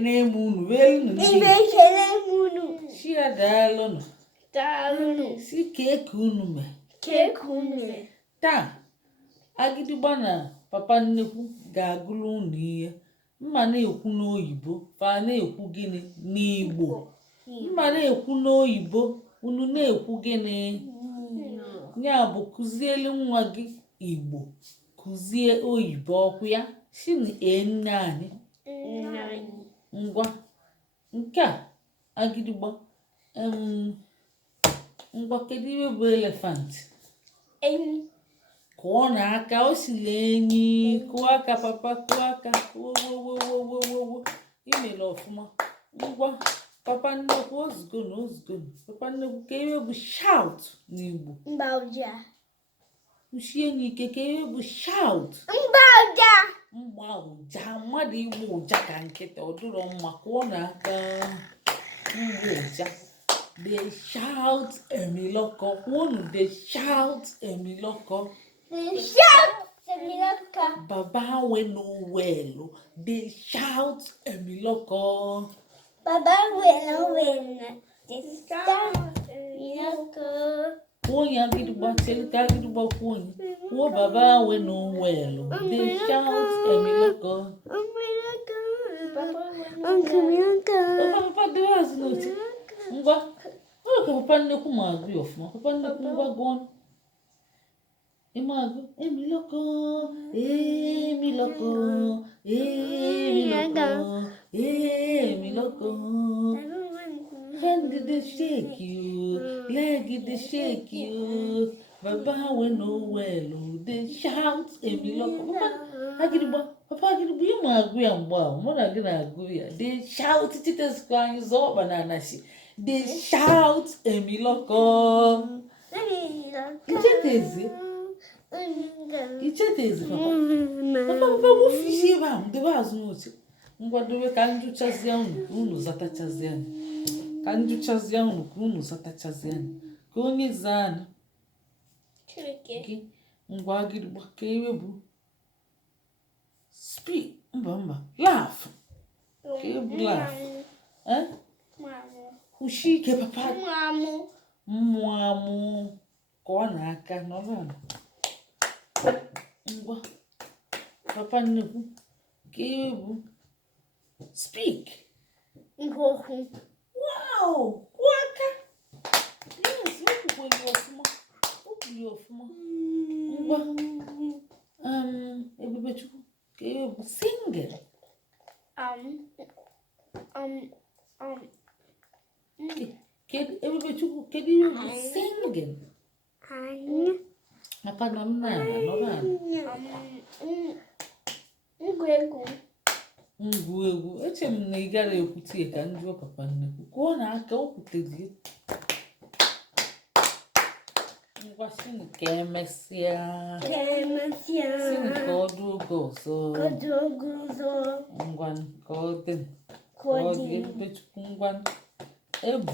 Nemunu velnu Ibekelemunu. Shia dalonu Dalunu. si kekunume Kekume. ta agidigba na papa nnekwu ga-agụrụ unu ihe mma na-ekwu n'oyibo fa na-ekwu gịnị n'Igbo mma na-ekwu n'oyibo unu na-ekwu gịnị ya bụ kụzielu nwa gị Igbo kụzie oyibo ọkụ ya si na enne anyị ngwa nke a agidigba ngwa kedu ihe bụ elefant Enyi. kụọ n'aka o sile enyi kụọ aka papa kụọ aka wo imere ọfụma ngwa papa nnekwu ozugbo papa nnekwu ka ihe bụ shout n'Igbo Mbauja. ushie n'ike ka ihe bụ shout Mbauja. mgbauja mmadụ igbu ụja ka nkịta ọ dụrọ mma kụọ n'aka mgbu ụja they shout emiloko kwuonu they shout emiloko They shout Emiloko. baba we no well they shout emiloko Baba win. They shout Emiloko. kwuonye agịdịgba chelika agịdịgba kwuonye kwuo baba we no well they shout emiloko papa dịrị azụ n'oche ngwa ọ ka papa nnekwu ma agụ ya ọfụma papa nnekwu ngwa gụọ ịmagụ emiloko emiloko emiloko hand dey shake you leg dey shake you baba we no well dey shout emiloko papa agịrịgba ịma agụ ya mgbe ahụ mụ na gị na-agụ ya dey shout titesikwa anyị zọọ ọkpa na anashi dey shout emiloko ichetezi papa wụfisi ebe ahụ debe azụ n'oche ngwadobe ka njụchazie unu zatachazie anyị ka njụchazie unu ka unu zatachazie anyị ka onye zaa anyị gị ngwa agịrịgba ka ewe bụ speak mba laugh ka ebu laugh kwụshi ike papa mmụọ amụ ka ọ na-aka nọrọ ala ngwa papa nnekwu ka ewe bụ speak Ngokwu. wow kwụọ aka yes okwukwere ọfụma ngwa Ebubechukwu ka ewe bụ singing Ebubechukwu kedu ihe bụ singing papa nọ n'ala ngwu egwu eche m na ị gara ekwutie ka m jụọ papa nnekwu kụọ n'aka o kwutezie ngwa sini ka emesịa sini ka ọ dị oge ọzọ ngwa ka ọ dị Ebubechukwu ngwa ebu